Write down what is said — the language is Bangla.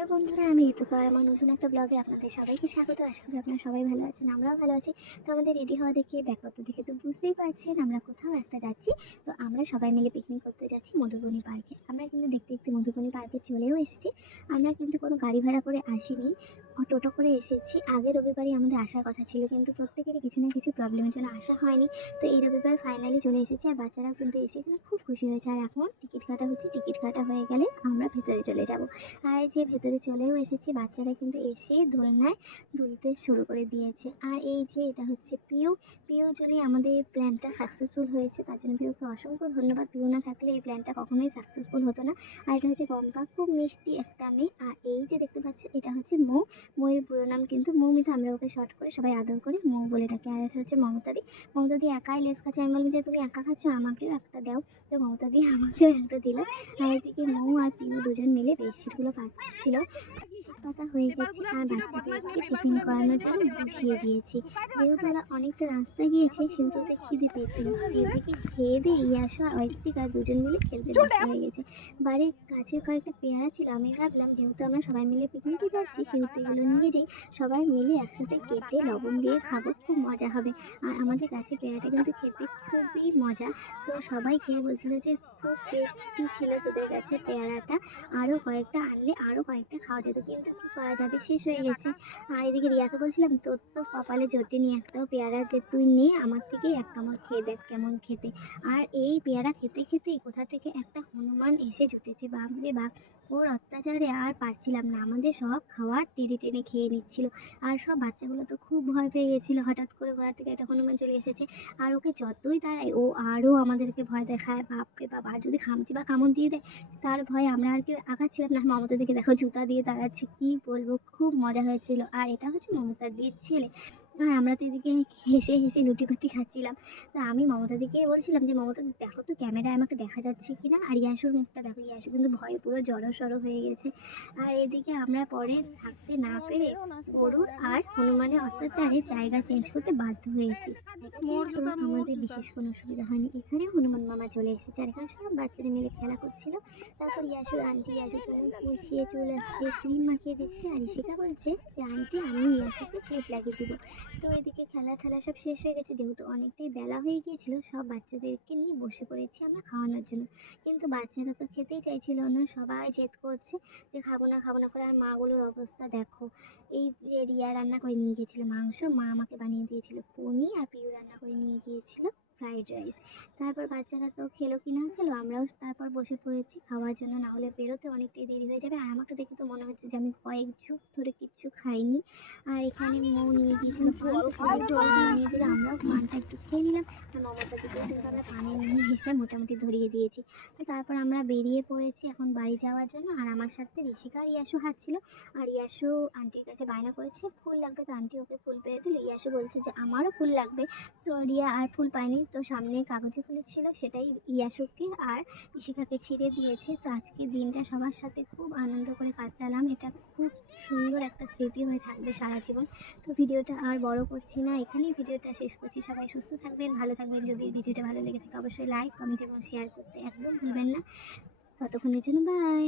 হ্যালো বন্ধুরা, আমি ঋতুকা আমার নতুন একটা ব্লগে আপনাদের সবাইকে স্বাগত। আশা করি আপনারা সবাই ভালো আছেন, আমরাও ভালো আছি। তো আমাদের রেডি হওয়া দেখে ব্যাগপত্র দেখে তো বুঝতেই পারছেন, আমরা কোথাও একটা যাচ্ছি। তো আমরা সবাই মিলে পিকনিক করতে যাচ্ছি মধুবনী পার্কে। আমরা কিন্তু দেখতে দেখতে মধুবনী পার্কে চলেও এসেছি। আমরা কিন্তু কোনো গাড়ি ভাড়া করে আসিনি টোটো করে এসেছি। আগের রবিবারই আমাদের আসার কথা ছিল, কিন্তু প্রত্যেকেরই কিছু না কিছু প্রবলেমের জন্য আসা হয়নি। তো এই রবিবার ফাইনালি চলে এসেছি আর বাচ্চারাও কিন্তু এসে এখানে খুব খুশি হয়েছে। আর এখন টিকিট কাটা হচ্ছে, টিকিট কাটা হয়ে গেলে আমরা ভেতরে চলে যাব। আর এই যে ভেতরে চলেও এসেছি। বাচ্চারা কিন্তু এসে দোলনায় দুলতে শুরু করে দিয়েছে। আর এই যে এটা হচ্ছে পিউ। পিউ জন্য আমাদের এই প্ল্যানটা সাকসেসফুল হয়েছে, তার জন্য পিউকে অসংখ্য ধন্যবাদ। পিউ না থাকলে এই প্ল্যানটা কখনোই সাকসেসফুল হতো না। আর এটা হচ্ছে পম্পা খুব মিষ্টি একটা মেয়ে। আর এই যে দেখতে পাচ্ছ, এটা হচ্ছে মৌ। মৌয়ের পুরো নাম কিন্তু মৌমিতা। আমরা ওকে শর্ট করে সবাই আদর করে। মৌ বলে ডাকে। আর এটা হচ্ছে মমতাদি। মমতাদি একাই লেস খাচ্ছে। আমি বললাম যে, তুমি একা খাচ্ছ? আমাকেও একটা দাও। তো মমতাদি আমাকেও একটা দিল। আর এদিকে মৌ আর পিউ দুজন মিলে বেডশিটগুলো পাচ্ছিল। পাতা হয়ে গেছে আর বাচ্চাদেরকে টিফিন করানোর জন্য বসিয়ে দিয়েছি। যেহেতু ওরা অনেকটা রাস্তা গিয়েছে সেহেতু ওদের খিদে পেয়েছিল। এদিকে খেয়ে দিয়ে ইয়াসো আর আর দুজন মিলে খেলতে ব্যস্ত হয়ে গেছে। বাড়ির কাছে কয়েকটা পেয়ারা ছিল আমি ভাবলাম যেহেতু আমরা সবাই মিলে পিকনিকে যাচ্ছি সেহেতু এগুলো নিয়ে যাই। সবাই মিলে একসাথে কেটে লবণ দিয়ে খাব খুব মজা হবে। আর আমাদের কাছে পেয়ারাটা কিন্তু খেতে খুবই মজা। তো সবাই খেয়ে বলছিল যে খুব টেস্টি ছিল তোদের কাছে পেয়ারাটা। আরও কয়েকটা আনলে আরও কয়েকটা খাওয়া যেত, কিন্তু কি করা যাবে? শেষ হয়ে গেছে। আর এদিকে রিয়াকে বলছিলাম, তোর তো কপালে জোটেনি একটাও পেয়ারা যে তুই নে, আমার থেকে এক কামড় খেয়ে দেখ কেমন খেতে। আর এই পেয়ারা খেতে খেতেই কোথা থেকে একটা হনুমান এসে জুটেছে বাপ রে বাপ। ওর অত্যাচারে আর পারছিলাম না। আমাদের সব খাবার টেনে টেনে খেয়ে নিচ্ছিল। আর সব বাচ্চাগুলো তো খুব ভয় পেয়ে গেছিল। হঠাৎ করে ঘোড়া থেকে একটা হনুমান চলে এসেছে। আর ওকে যতই তাড়াই ও আরও আমাদেরকে ভয় দেখায়। বাপরে বাপ, আর যদি খামচি বা কামড় দিয়ে দেয়, তার ভয়ে আমরা আর কেউ আঁকাচ্ছিলাম না। মমতা দিকে দেখো জুতা দিয়ে তাড়াচ্ছি কী বলব, খুব মজা হয়েছিল। আর এটা হচ্ছে মমতা দিদির ছেলে। আর আমরা তো এদিকে হেসে হেসে লুটিপুটি খাচ্ছিলাম। তা আমি মমতা দিকে বলছিলাম যে, মমতা, দেখো তো ক্যামেরায় আমাকে দেখা যাচ্ছে কি না আর ইয়াসুর মুখটা দেখো ইয়াসু কিন্তু ভয়ে পুরো জড়ো সড়ো হয়ে গেছে। আর এদিকে আমরা পরে থাকতে না পেরে গরুর আর হনুমানের অত্যাচারে জায়গা চেঞ্জ করতে বাধ্য হয়েছি। আমাদের বিশেষ কোনো অসুবিধা হয়নি। এখানে হনুমান মামা চলে এসেছে, আর এখানে সব বাচ্চারা মিলে খেলা করছিল। তারপর ইয়াসুর আন্টি ইয়াসুকে মুছিয়ে চুল আসছে ক্রিম মাখিয়ে দিচ্ছে, আর ইশিকা বলছে যে, আন্টি, আমি ইয়াসুকে ক্লিপ লাগিয়ে দিব। তো এদিকে খেলা ঠেলা সব শেষ হয়ে গেছে। যেহেতু অনেকটাই বেলা হয়ে গিয়েছিল, সব বাচ্চাদেরকে নিয়ে বসে পড়েছি আমরা খাওয়ানোর জন্য। কিন্তু বাচ্চারা তো খেতেই চাইছিল না, সবাই জেদ করছে যে খাব না খাব না করে। আর মাগুলোর অবস্থা দেখো, এই যে রিয়া রান্না করে নিয়ে গিয়েছিল মাংস, মা আমাকে বানিয়ে দিয়েছিল পনির আর পিউ রান্না করে নিয়ে গিয়েছিল ফ্রাইড রাইস। তারপর বাচ্চারা তো খেলো কি না খেলো, আমরাও তারপর বসে পড়েছি খাওয়ার জন্য, না হলে বেরোতে অনেকটাই দেরি হয়ে যাবে। আর আমাকে দেখে তো মনে হচ্ছে যে আমি কয়েক যুগ ধরে কিচ্ছু খাইনি। আর এখানে মৌ নিয়ে গিয়েছিল বড় খাবার নিয়ে দিলে আমরাও পানটা একটু খেয়ে নিলাম। আর আমরা পানি নিয়ে এসে মোটামুটি ধরিয়ে দিয়েছি। তো তারপর আমরা বেরিয়ে পড়েছি এখন বাড়ি যাওয়ার জন্য, আর আমার সাথে ঋষিকা ইয়াসু হাঁটছিল। আর ইয়াসু আন্টির কাছে বায়না করেছে, ফুল লাগবে তো আন্টি, ওকে ফুল পেয়ে দিল? ইয়াসু বলছে যে, আমারও ফুল লাগবে। তো রিয়া আর ফুল পায়নি, তো সামনে কাগজে ফুলের ছিল, সেটাই ইয়াসুকে আর ঋষিকাকে ছিঁড়ে দিয়েছে। তো আজকে দিনটা সবার সাথে খুব আনন্দ করে কাটালাম। এটা খুব সুন্দর একটা স্মৃতি হয়ে থাকবে সারা জীবন। তো ভিডিওটা আর বড় করছি না, এখানেই ভিডিওটা শেষ করছি। সবাই সুস্থ থাকবেন, ভালো থাকবেন। যদি ভিডিওটা ভালো লেগে থাকে, অবশ্যই লাইক কমেন্ট এবং শেয়ার করতে একদম ভুলবেন না। ততক্ষণের জন্য বাই